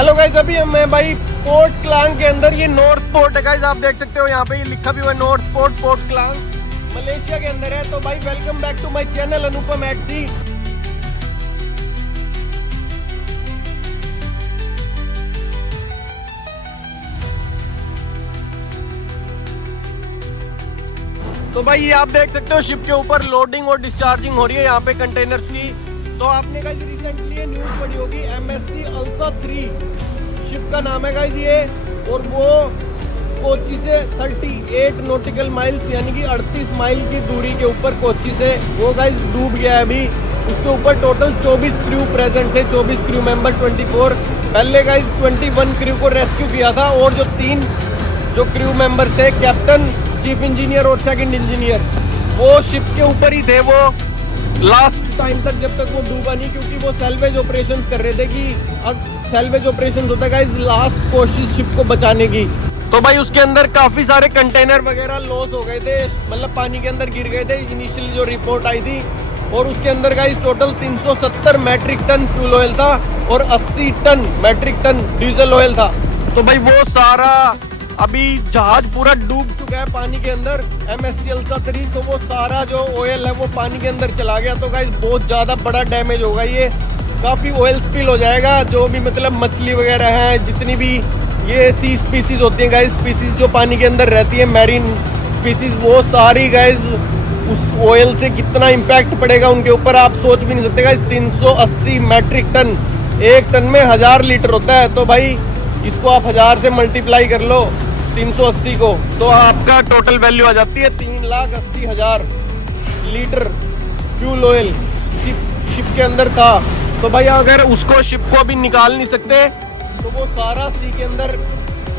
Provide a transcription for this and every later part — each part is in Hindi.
हेलो गाइस, अभी मैं भाई पोर्ट क्लांग के अंदर, ये नॉर्थ पोर्ट है गाइस, आप देख सकते हो यहाँ पे ये लिखा भी हुआ है north port, port Klang Malaysia के अंदर है। तो भाई welcome back to my channel Anupam at sea. तो भाई ये आप देख सकते हो शिप के ऊपर लोडिंग और डिस्चार्जिंग हो रही है यहाँ पे कंटेनर्स की। तो आपने गाइस रिसेंटली ये न्यूज पढ़ी होगी, MSC अल्सा 3 शिप का नाम है गाइस ये, और वो कोच्चि से 38 नॉटिकल माइल्स यानी कि 38 माइल की दूरी के ऊपर कोच्चि से वो गाइस डूब गया है अभी। उसके ऊपर टोटल 24 क्रू प्रेजेंट थे, 24 क्रू मेंबर 24। पहले गाइस 21 क्रू को रेस्क्यू किया था, और जो 3 जो क्रू मेंबर थे, कैप्टन, चीफ इंजीनियर और सेकंड इंजीनियर, वो शिप के ऊपर ही थे वो लास्ट टाइम तक, जब तक वो डूबा नहीं, क्योंकि वो सेल्वेज ऑपरेशंस कर रहे थे कि अब सेल्वेज ऑपरेशंस होता है गाइस लास्ट कोशिश शिप को बचाने की। तो भाई उसके अंदर काफी सारे कंटेनर वगैरह लॉस हो गए थे, मतलब पानी के अंदर गिर गए थे इनिशियली जो रिपोर्ट आई थी। और उसके अंदर guys total 370 metric ton fuel oil था और 80 ton metric ton diesel oil था। तो भाई वो सारा अभी जहाज पूरा डूब चुका है पानी के अंदर, MSC अल्सा 3। तो वो सारा जो ऑयल है वो पानी के अंदर चला गया। तो गाइस बहुत ज़्यादा बड़ा डैमेज होगा, ये काफ़ी ऑयल स्पिल हो जाएगा। जो भी मतलब मछली वगैरह है, जितनी भी ये सी स्पीसीज होती हैं गाइस, स्पीसीज जो पानी के अंदर रहती है, मैरीन स्पीसीज, वो सारी गाइस उस ऑयल से कितना इम्पैक्ट पड़ेगा उनके ऊपर आप सोच भी नहीं सकते गाइस। 380 मैट्रिक टन, एक टन में 1000 लीटर होता है। तो भाई इसको आप 1000 से मल्टीप्लाई कर लो 380 को, तो आपका टोटल वैल्यू आ जाती है 3,80,000 लीटर फ्यूल ऑयल शिप के अंदर था। तो भाई अगर उसको शिप को अभी निकाल नहीं सकते तो वो सारा सी के अंदर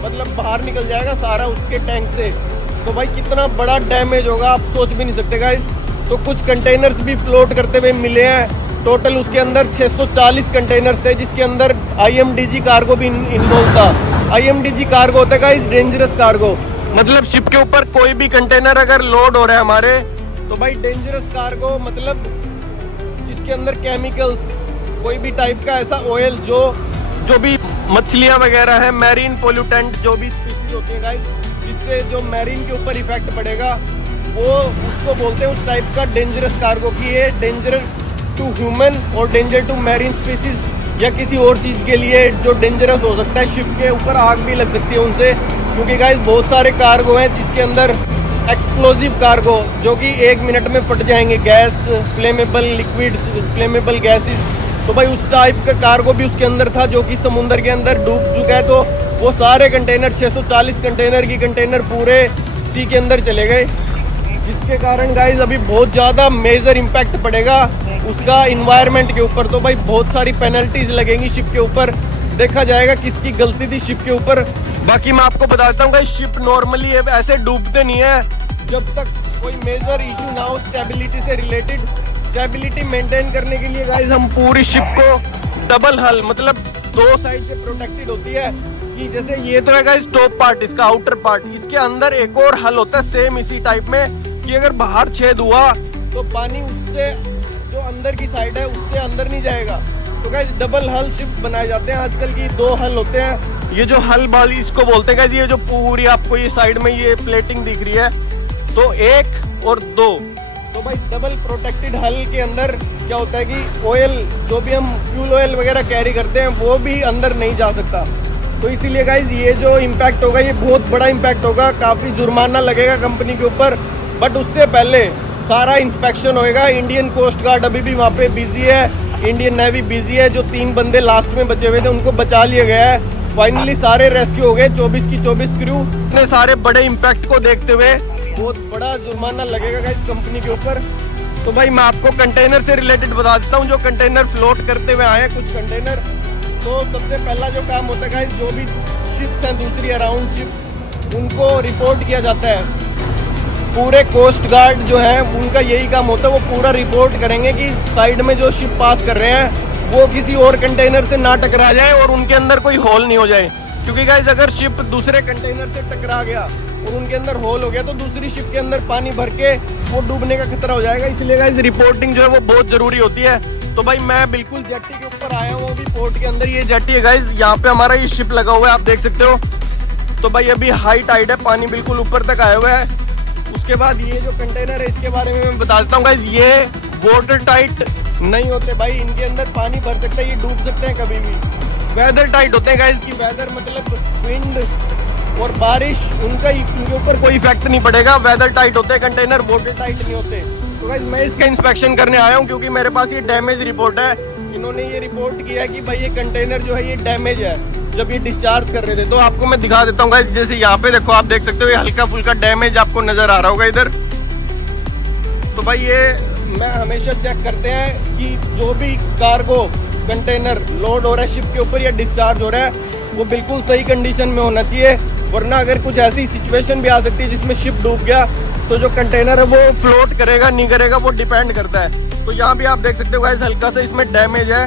मतलब बाहर निकल जाएगा सारा उसके टैंक से। तो भाई कितना बड़ा डैमेज होगा आप सोच भी नहीं सकते गाइस। तो कुछ कंटेनर्स भी फ्लोट करते हुए मिले हैं। टोटल उसके अंदर 640 कंटेनर्स थे, जिसके अंदर IMDG कार्गो भी इन्वॉल्व था। IMDG कार्गो होता है गाइस डेंजरस कार्गो, मतलब शिप के ऊपर कोई भी कंटेनर अगर लोड हो रहा है हमारे, तो भाई डेंजरस कार्गो मतलब जिसके अंदर केमिकल्स, कोई भी टाइप का ऐसा ऑयल जो भी मछलियां वगैरह है, मैरीन पोल्यूटेंट जो भी स्पीसीज होती है गाइस, जिससे जो मैरीन के ऊपर इफेक्ट पड़ेगा, वो उसको बोलते हैं उस टाइप का डेंजरस कार्गो की ये डेंजर टू ह्यूमन और डेंजर टू मैरीन स्पीसीज या किसी और चीज़ के लिए जो डेंजरस हो सकता है। शिप के ऊपर आग भी लग सकती है उनसे, क्योंकि गाइस बहुत सारे कार्गो हैं जिसके अंदर एक्सप्लोजिव कार्गो जो कि 1 मिनट में फट जाएंगे, gas, flammable liquids, flammable gases. तो भाई उस टाइप का कार्गो भी उसके अंदर था जो कि समुद्र के अंदर डूब चुका है। तो वो सारे कंटेनर 640 कंटेनर की कंटेनर पूरे सी के अंदर चले गए, जिसके कारण गाइस अभी बहुत ज़्यादा मेजर इम्पैक्ट पड़ेगा उसका इन्वायरमेंट के ऊपर। तो भाई बहुत सारी पेनल्टीज लगेंगी शिप के ऊपर, देखा जाएगा किसकी गलती थी शिप के ऊपर। बाकी मैं आपको बताता हूँ गाइस, शिप नॉर्मली ऐसे डूबते नहीं है जब तक कोई मेजर इशू ना हो स्टेबिलिटी से रिलेटेड। स्टेबिलिटी मेंटेन करने के लिए गाइस हम पूरी शिप को डबल हल, मतलब 2 साइड से प्रोटेक्टेड होती है। कि जैसे ये तो है गाइस टॉप पार्ट, इसका आउटर पार्ट, इसके अंदर एक और हल होता है सेम इसी टाइप में, कि अगर बाहर छेद हुआ तो पानी उससे जो अंदर की साइड है उससे अंदर नहीं जाएगा। तो गाइस डबल हल शिप्स बनाए जाते हैं आजकल की, 2 हल होते हैं। ये जो हल बाली इसको बोलते हैं गाइस, ये जो पूरी आपको ये साइड में ये प्लेटिंग दिख रही है, तो 1 और 2। तो भाई डबल प्रोटेक्टेड हल के अंदर क्या होता है कि ऑयल, जो भी हम फ्यूल ऑयल वगैरह कैरी करते हैं, वो भी अंदर नहीं जा सकता। तो इसीलिए गाइस ये जो इम्पैक्ट होगा ये बहुत बड़ा इम्पैक्ट होगा, काफ़ी जुर्माना लगेगा कंपनी के ऊपर। बट उससे पहले सारा इंस्पेक्शन होएगा। इंडियन कोस्ट गार्ड अभी भी वहाँ पे बिजी है, इंडियन नेवी बिजी है। जो 3 बंदे लास्ट में बचे हुए थे उनको बचा लिया गया है, फाइनली सारे रेस्क्यू हो गए, 24 की 24 क्रू। इतने सारे बड़े इम्पैक्ट को देखते हुए बहुत बड़ा जुर्माना लगेगा गाइस कंपनी के ऊपर। तो भाई मैं आपको कंटेनर से रिलेटेड बता देता हूँ, जो कंटेनर फ्लोट करते हुए आए हैं कुछ कंटेनर। तो सबसे पहला जो काम होता है गाइस, जो भी शिप्स हैं दूसरी अराउंड शिप, उनको रिपोर्ट किया जाता है। पूरे कोस्ट गार्ड जो है उनका यही काम होता है, वो पूरा रिपोर्ट करेंगे कि साइड में जो शिप पास कर रहे हैं वो किसी और कंटेनर से ना टकरा जाए और उनके अंदर कोई होल नहीं हो जाए। क्योंकि गाइस अगर शिप दूसरे कंटेनर से टकरा गया और उनके अंदर होल हो गया तो दूसरी शिप के अंदर पानी भर के वो डूबने का खतरा हो जाएगा। इसलिए गाइस रिपोर्टिंग जो है वो बहुत ज़रूरी होती है। तो भाई मैं बिल्कुल जेट्टी के ऊपर आया हूँ अभी पोर्ट के अंदर। ये जेट्टी है गाइस, यहाँ पे हमारा ये शिप लगा हुआ है, आप देख सकते हो। तो भाई अभी हाई टाइड है, पानी बिल्कुल ऊपर तक आया हुआ है। उसके बाद ये जो कंटेनर है इसके बारे में मैं बता देता हूँ गाइस, ये वाटर टाइट नहीं होते भाई, इनके अंदर पानी भर सकता है, ये डूब सकते हैं कभी भी। वेदर टाइट होते हैं गाइस, की वेदर मतलब विंड और बारिश उनका इनके ऊपर कोई इफेक्ट नहीं पड़ेगा। वेदर टाइट होते हैं कंटेनर, वाटर टाइट नहीं होते। तो गाइस मैं इसका इंस्पेक्शन करने आया हूँ क्योंकि मेरे पास ये डैमेज रिपोर्ट है। इन्होंने ये रिपोर्ट किया कि भाई ये कंटेनर जो है ये डैमेज है जब ये डिस्चार्ज कर रहे थे। तो आपको मैं दिखा देता हूँ गाइस, जैसे यहाँ पे देखो, आप देख सकते हो ये हल्का फुल्का डैमेज आपको नजर आ रहा होगा इधर। तो भाई ये मैं हमेशा चेक करते हैं कि जो भी कार्गो कंटेनर लोड हो रहा है शिप के ऊपर या डिस्चार्ज हो रहा है वो बिल्कुल सही कंडीशन में होना चाहिए, वरना अगर कुछ ऐसी सिचुएशन भी आ सकती है जिसमें शिप डूब गया तो जो कंटेनर है वो फ्लोट करेगा नहीं करेगा वो डिपेंड करता है। तो यहाँ भी आप देख सकते हो गाइस हल्का सा इसमें डैमेज है,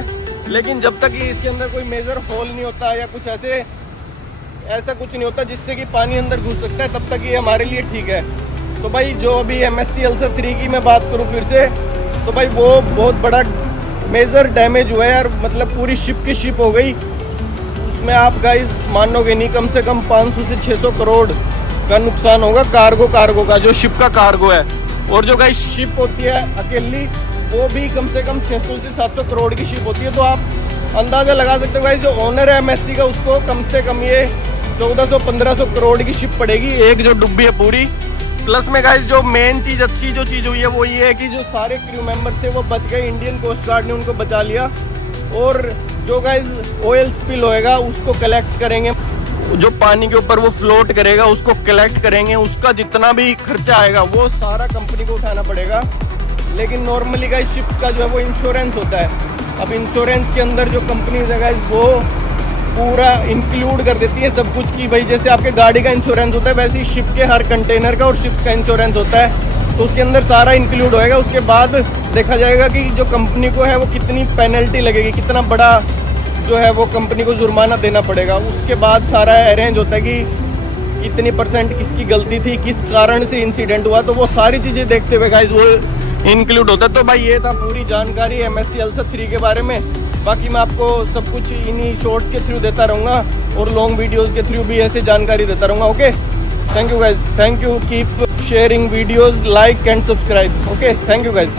लेकिन जब तक ये इसके अंदर कोई मेजर होल नहीं होता या कुछ ऐसा कुछ नहीं होता जिससे कि पानी अंदर घुस सकता है, तब तक ये हमारे लिए ठीक है। तो भाई जो अभी MSC अल्सर 3 की मैं बात करूँ फिर से, तो भाई वो बहुत बड़ा मेजर डैमेज हुआ है यार, मतलब पूरी शिप की शिप हो गई। उसमें आप गाइस मानोगे नहीं, कम से कम 500 से 600 करोड़ का नुकसान होगा कार्गो का, जो शिप का कार्गो है। और जो गाइस शिप होती है अकेली वो भी कम से कम 600 से 700 करोड़ की शिप होती है। तो आप अंदाजा लगा सकते हो गाइस, जो ओनर है MSC का उसको कम से कम ये 1400-1500 करोड़ की शिप पड़ेगी एक जो डूबी है पूरी। प्लस में गाइस जो मेन चीज अच्छी जो चीज हुई है वो ये है कि जो सारे क्रू मेंबर्स थे वो बच गए, इंडियन कोस्ट गार्ड ने उनको बचा लिया। और जो गाइस ऑयल स्पिल होएगा उसको कलेक्ट करेंगे, जो पानी के ऊपर वो फ्लोट करेगा उसको कलेक्ट करेंगे, उसका जितना भी खर्चा आएगा वो सारा कंपनी को उठाना पड़ेगा। लेकिन नॉर्मली गाइस शिप्स का जो है वो इंश्योरेंस होता है। अब इंश्योरेंस के अंदर जो कंपनीज है गाइस वो पूरा इंक्लूड कर देती है सब कुछ, की भाई जैसे आपके गाड़ी का इंश्योरेंस होता है वैसे ही शिप के हर कंटेनर का और शिप्स का इंश्योरेंस होता है। तो उसके अंदर सारा इंक्लूड होएगा। उसके बाद देखा जाएगा कि जो कंपनी को है वो कितनी पेनल्टी लगेगी, कितना बड़ा जो है वो कंपनी को जुर्माना देना पड़ेगा। उसके बाद सारा अरेंज होता है कि कितनी % किसकी गलती थी, किस कारण से इंसिडेंट हुआ, तो वो सारी चीज़ें देखते हुए गाइस वो इंक्लूड होता है। तो भाई ये था पूरी जानकारी MSC अल्सर 3 के बारे में। बाकी मैं आपको सब कुछ इन्हीं शॉर्ट्स के थ्रू देता रहूँगा और लॉन्ग वीडियोस के थ्रू भी ऐसे जानकारी देता रहूँगा। Okay, thank you guys, thank you, keep sharing videos, like and subscribe. Okay, thank you guys.